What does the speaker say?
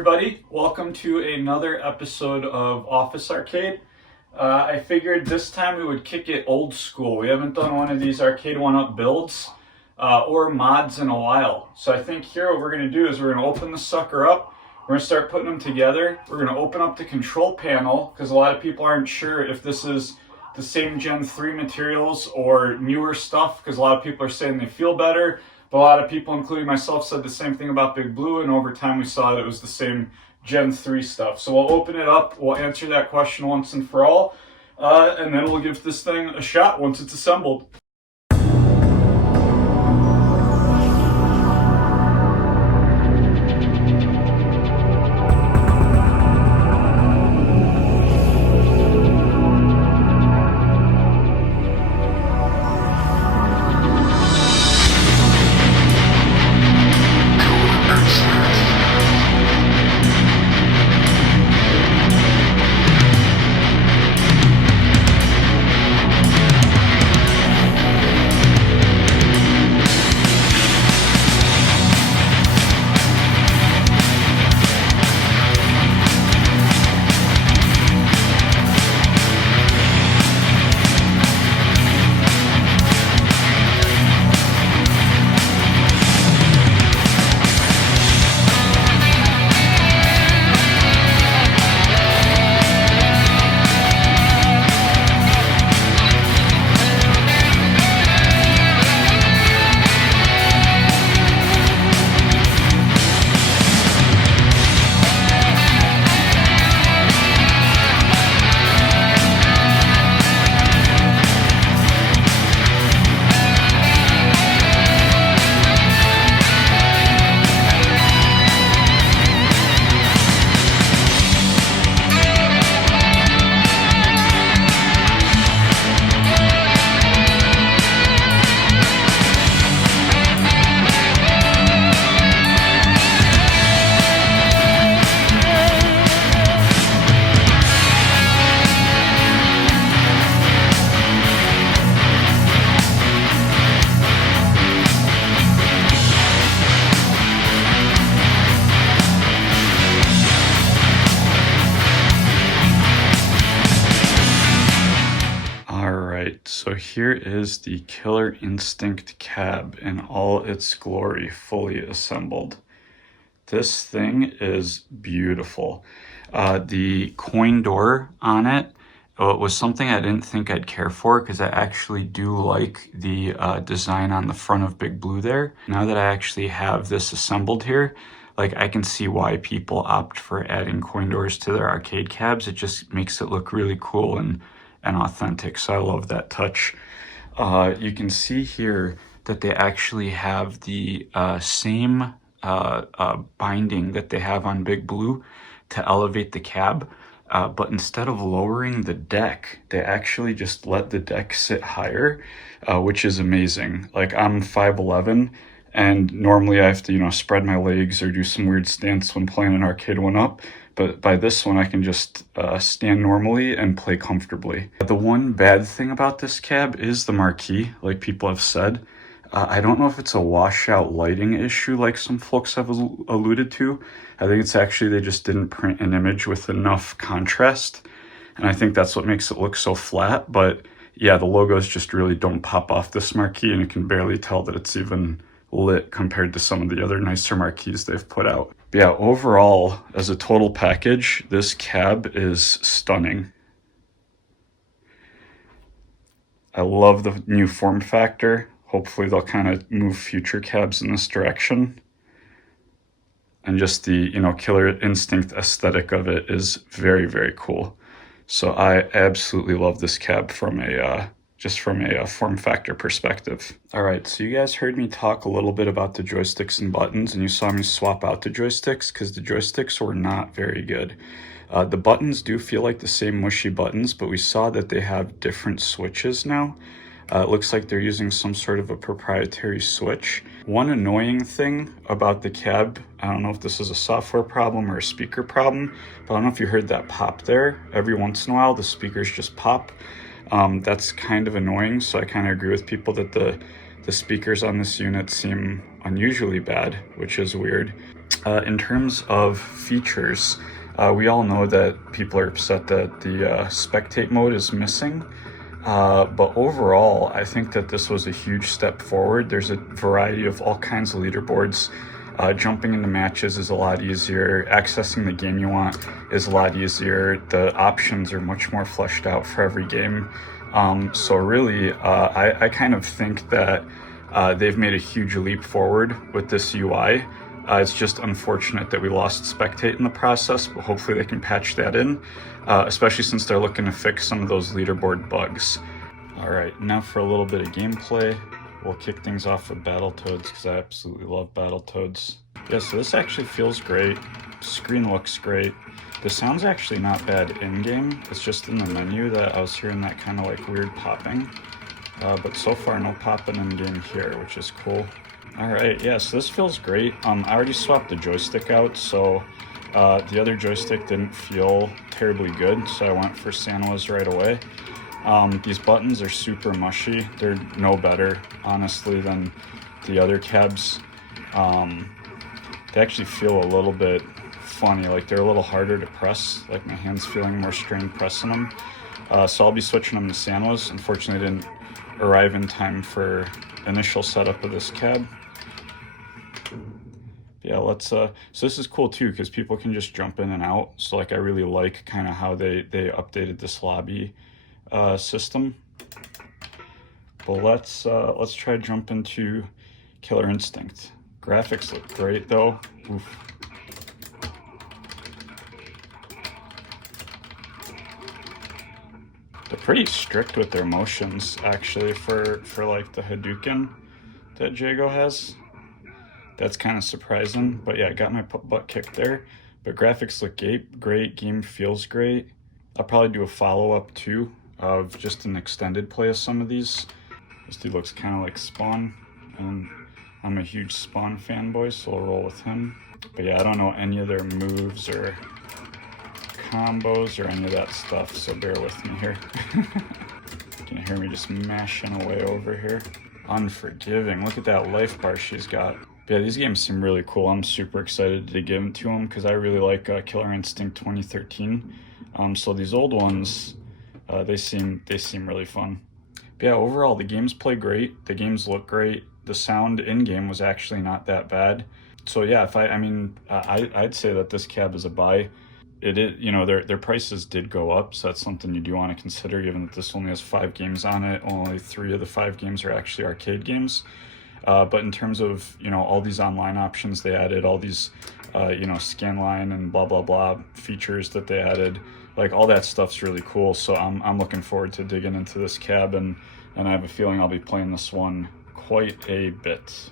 everybody, welcome to another episode of Office Arcade. I figured this time we would kick it old school. We haven't done one of these Arcade1Up builds or mods in a while. So I think here what we're going to do is we're going to open the sucker up. We're going to start putting them together. We're going to open up the control panel because a lot of people aren't sure if this is the same Gen 3 materials or newer stuff because a lot of people are saying they feel better. But a lot of people, including myself, said the same thing about Big Blue, and over time we saw that it was the same Gen 3 stuff. So we'll open it up, we'll answer that question once and for all, and then we'll give this thing a shot once it's assembled. So here is the Killer Instinct cab in all its glory, fully assembled. This thing is beautiful. The coin door on it, it was something I didn't think I'd care for because I actually do like the design on the front of Big Blue there. Now that I actually have this assembled here, like I can see why people opt for adding coin doors to their arcade cabs. It just makes it look really cool and authentic, so I love that touch. You can see here that they actually have the same binding that they have on Big Blue to elevate the cab, but instead of lowering the deck, they actually just let the deck sit higher, which is amazing. Like I'm 5'11", and normally I have to, spread my legs or do some weird stance when playing an Arcade1Up. But by this one, I can just stand normally and play comfortably. The one bad thing about this cab is the marquee, like people have said. I don't know if it's a washout lighting issue like some folks have alluded to. I think it's actually they just didn't print an image with enough contrast. And I think that's what makes it look so flat. But yeah, the logos just really don't pop off this marquee, and you can barely tell that it's even lit compared to some of the other nicer marquees they've put out. But yeah, overall, as a total package, this cab is stunning. I love the new form factor. Hopefully they'll kind of move future cabs in this direction. And just the, Killer Instinct aesthetic of it is very, very cool. So I absolutely love this cab from a form factor perspective. All right, so you guys heard me talk a little bit about the joysticks and buttons, and you saw me swap out the joysticks because the joysticks were not very good. The buttons do feel like the same Mushy buttons, but we saw that they have different switches now. It looks like they're using some sort of a proprietary switch. One annoying thing about the cab, I don't know if this is a software problem or a speaker problem, but I don't know if you heard that pop there. Every once in a while, the speakers just pop. That's kind of annoying, so I kind of agree with people that the speakers on this unit seem unusually bad, which is weird. In terms of features, we all know that people are upset that the spectate mode is missing. But overall, I think that this was a huge step forward. There's a variety of all kinds of leaderboards. Jumping into matches is a lot easier. Accessing the game you want is a lot easier. The options are much more fleshed out for every game. So really, I kind of think that they've made a huge leap forward with this UI. It's just unfortunate that we lost spectate in the process, but hopefully they can patch that in, especially since they're looking to fix some of those leaderboard bugs. All right, now for a little bit of gameplay. We'll kick things off with Battletoads because I absolutely love Battletoads. Yeah, so this actually feels great. Screen looks great. The sound's actually not bad in-game. It's just in the menu that I was hearing that kind of like weird popping. But so far no popping in-game here, which is cool. Alright, yeah, so this feels great. I already swapped the joystick out, so the other joystick didn't feel terribly good, so I went for Sanoa's right away. These buttons are super mushy. They're no better, honestly, than the other cabs. They actually feel a little bit funny, like they're a little harder to press, like my hand's feeling more strained pressing them. So I'll be switching them to Sanoa's. Unfortunately, I didn't arrive in time for initial setup of this cab. Yeah, let's so this is cool too because people can just jump in and out. So like I really like kind of how they updated this lobby system. But let's try to jump into Killer Instinct. Graphics look great though. Oof. They're pretty strict with their motions actually for like the Hadouken that Jago has. That's kind of surprising, but yeah, I got my butt kicked there. But graphics look great, game feels great. I'll probably do a follow-up too of just an extended play of some of these. This dude looks kind of like Spawn, and I'm a huge Spawn fanboy, so I'll roll with him. But yeah, I don't know any of their moves or combos or any of that stuff, so bear with me here. You can hear me just mashing away over here. Unforgiving, look at that life bar she's got. Yeah, these games seem really cool. I'm super excited to give them to them because I really like Killer Instinct 2013. So these old ones, they seem really fun. But yeah, overall the games play great. The games look great. The sound in game was actually not that bad. So yeah, I'd say that this cab is a buy. It is, you know, their prices did go up, so that's something you do want to consider. Given that this only has 5 games on it, only 3 of the 5 games are actually arcade games. But in terms of, you know, all these online options they added, all these, you know, scanline and blah, blah, blah features that they added, like all that stuff's really cool. So I'm looking forward to digging into this cab, and I have a feeling I'll be playing this one quite a bit.